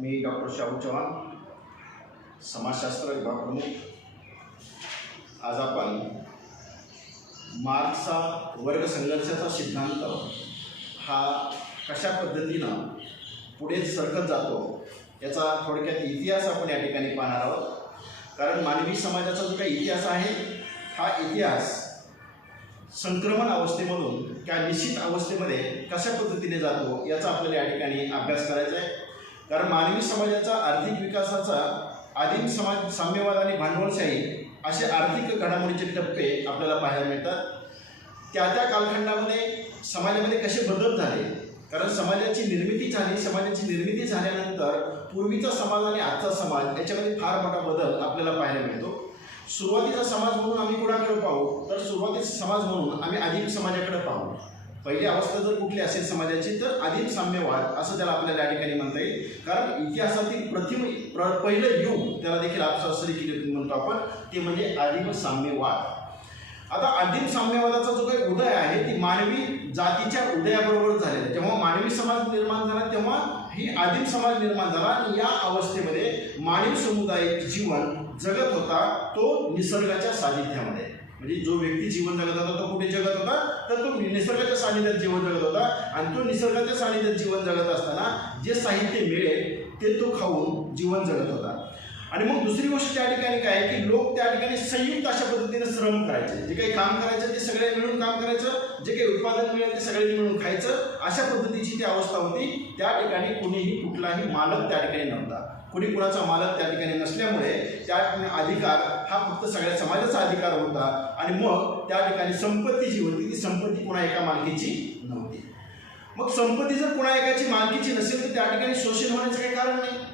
मी doctor Shahu Chavan, समाजशास्त्र विभाग प्रमुख। आज आपण मार्क्सचा वर्ग संघर्षाचा सिद्धांत हा कशा पद्धतीनं पुढे सरकत जातो याचा थोडक्यात इतिहास आपण या ठिकाणी पाहणार आहोत। कारण मानवी समाजाचा जो काही इतिहास आहे हा इतिहास संक्रमण अवस्थेमधून त्या निश्चित अवस्थेमध्ये कशा पद्धतीने जातो याचा आपल्याला या ठिकाणी अभ्यास करायचा आहे। कारण मानवी समाजाचा आर्थिक विकासाचा आदिम समाज, साम्यवाद आणि भांडवलशाही असे आर्थिक घडामोडीचे टप्पे आपल्याला पाहायला मिळतात। त्या कालखंडामध्ये समाजामध्ये कसे बदल झाले, कारण समाजाची निर्मिती झाल्यानंतर पूर्वीचा समाज आणि आजचा समाज याच्यामध्ये फार मोठा बदल आपल्याला पाहायला मिळतो। सुरुवातीचा समाज म्हणून आम्ही कुणाकडे पाहू तर सुरुवातीचा समाज म्हणून आम्ही आदिम समाजाकडे पाहू। पहिली अवस्था जर कुठली असेल समाजाची तर आदिम साम्यवाद असं त्याला आपल्याला या ठिकाणी म्हणता येईल। कारण इतिहासातील पहिलं युग त्याला देखील आपली म्हणतो आपण, ते म्हणजे आदिम साम्यवाद। आता आदिम साम्यवादाचा जो काही उदय आहे ती मानवी जातीच्या उदयाबरोबर झालेला। जेव्हा मानवी समाज निर्माण झाला तेव्हा ही आदिम समाज निर्माण झाला आणि या अवस्थेमध्ये मानवी समुदाय जीवन जगत होता तो निसर्गाच्या सानिध्यामध्ये। म्हणजे जो व्यक्ती जीवन जगत होता तो कुठे जगत होता तर तो निसर्गाच्या सानिध्यात जीवन जगत होता। आणि तो निसर्गाच्या सानिध्यात जीवन जगत असताना जे साहित्य मिळेल ते तो खाऊन जीवन जगत होता। आणि मग दुसरी गोष्ट त्या ठिकाणी काय की लोक त्या ठिकाणी संयुक्त अशा पद्धतीने श्रम करायचे, जे काही काम करायचं ते सगळे मिळून काम करायचं, जे काही उत्पादन मिळेल ते सगळे मिळून खायचं, अशा पद्धतीची ती अवस्था होती। त्या ठिकाणी कुणीही कुठलाही मालक त्या ठिकाणी नव्हता, कुणी कुणाचा मालक त्या ठिकाणी नसल्यामुळे त्या ठिकाणी अधिकार हा फक्त सगळ्या समाजाचा अधिकार होता। आणि मग त्या ठिकाणी संपत्ती जी होती ती संपत्ती कुणा एका मालकीची नव्हती। मग संपत्ती जर कुणा एकाची मालकीची नसेल तर त्या ठिकाणी शोषण होण्याचं काही कारण नाही,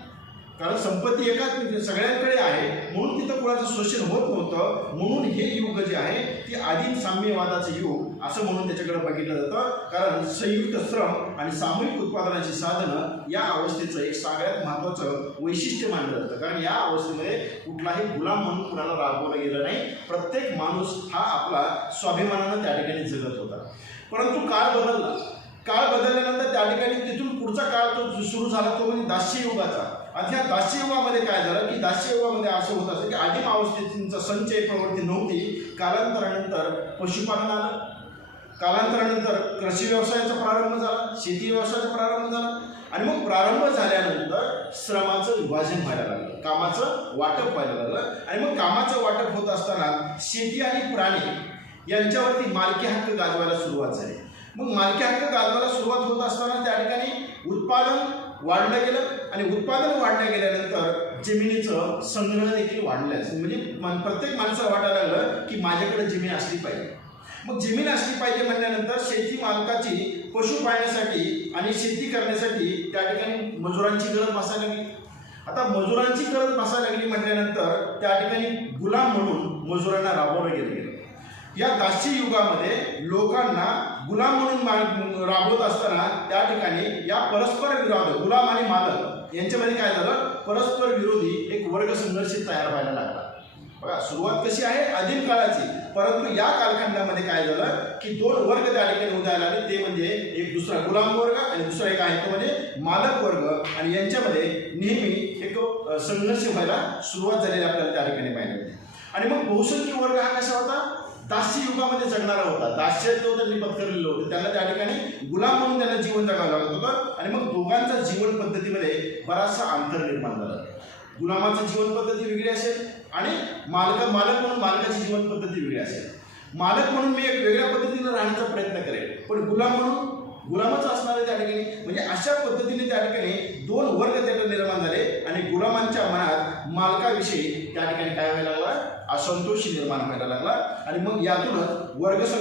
कारण संपत्ती एकाच सगळ्यांकडे आहे म्हणून तिथं कुणाचं शोषण होत नव्हतं। म्हणून हे युग जे आहे ते आदिम साम्यवादाचं युग असं म्हणून त्याच्याकडे बघितलं जातं। कारण संयुक्त श्रम आणि सामूहिक उत्पादनाची साधनं या अवस्थेचं एक सगळ्यात महत्त्वाचं वैशिष्ट्य मानलं जातं। कारण या अवस्थेमध्ये कुठलाही गुलाम म्हणून कुणाला राबवलं गेलं नाही, प्रत्येक माणूस हा आपला स्वाभिमानानं त्या ठिकाणी जगत होता। परंतु काळ बदलल्यानंतर त्या ठिकाणी तिथून पुढचा काळ तो सुरू झाला तो म्हणजे दास्य युगाचा। आणि ह्या दास्य युगामध्ये काय झालं की दास्य युगामध्ये असं होत असतं की आदिम अवस्थेचा संचय प्रवृत्ती नव्हती, कालांतरानंतर पशुपालन आलं, कालांतरानंतर कृषी व्यवसायाचा प्रारंभ झाला, शेती व्यवसायाचा प्रारंभ झाला। आणि मग प्रारंभ झाल्यानंतर श्रमाचं विभाजन व्हायला लागलं, कामाचं वाटप व्हायला लागलं। आणि मग कामाचं वाटप होत असताना शेती आणि प्राणी यांच्यावरती मालकी हक्क गाजवायला सुरुवात झाली। मग मालकी हक्क गाजवायला सुरुवात होत असताना त्या ठिकाणी उत्पादन वाढलं गेलं आणि उत्पादन वाढल्या गेल्यानंतर जमिनीचं संग्रह देखील वाढलं। म्हणजे प्रत्येक माणसाला वाटायला लागलं की माझ्याकडे जमीन असली पाहिजे। मग जमीन असली पाहिजे म्हणल्यानंतर शेती मालकाची पशु पाळण्यासाठी आणि शेती करण्यासाठी त्या ठिकाणी मजुरांची गरज भासायला लागली। आता मजुरांची गरज भासायला लागली म्हटल्यानंतर त्या ठिकाणी गुलाम म्हणून मजुरांना राबवलं गेलं। या दास्य युगामध्ये लोकांना गुलाम म्हणून राबवत असताना त्या ठिकाणी या परस्पर विरोध गुलाम आणि मालक यांच्यामध्ये काय झालं, परस्पर विरोधी एक वर्ग संघर्ष तयार व्हायला लागला। बघा सुरुवात कशी आहे आदिम काळाची, परंतु या कालखंडामध्ये काय झालं की दोन वर्ग त्या ठिकाणी उदयाला आले, ते म्हणजे एक दुसरा गुलाम वर्ग आणि दुसरा एक आहे तो म्हणजे मालक वर्ग। आणि यांच्यामध्ये नेहमी एक संघर्ष व्हायला सुरुवात झालेली आपल्याला त्या ठिकाणी पाहायला मिळते। आणि मग बहुसंख्य वर्ग हा कसा होता, दास्य युगामध्ये जगणारा होता, दास्य तो त्यांनी पत्करलेलं होतं, त्यांना त्या ठिकाणी गुलाम म्हणून त्यांना जीवन जगावं लागत होतं। आणि मग दोघांच्या जीवन पद्धतीमध्ये बराचसा अंतर निर्माण झालं। गुलामाची जीवन पद्धती वेगळी असेल आणि मालक म्हणून मालकाची जीवन पद्धती वेगळी असेल। मालक म्हणून मी एक वेगळ्या पद्धतीने राहण्याचा प्रयत्न करेल, पण गुलाम म्हणून गुलामच असणार आहे त्या ठिकाणी। म्हणजे अशा पद्धतीने त्या ठिकाणी दोन वर्ग त्याला निर्माण झाले आणि गुलामांच्या मनात मालकाविषयी त्या ठिकाणी काय व्हायला लागला, असंतोष निर्माण व्हायला लागला। आणि मग यातूनच वर्ग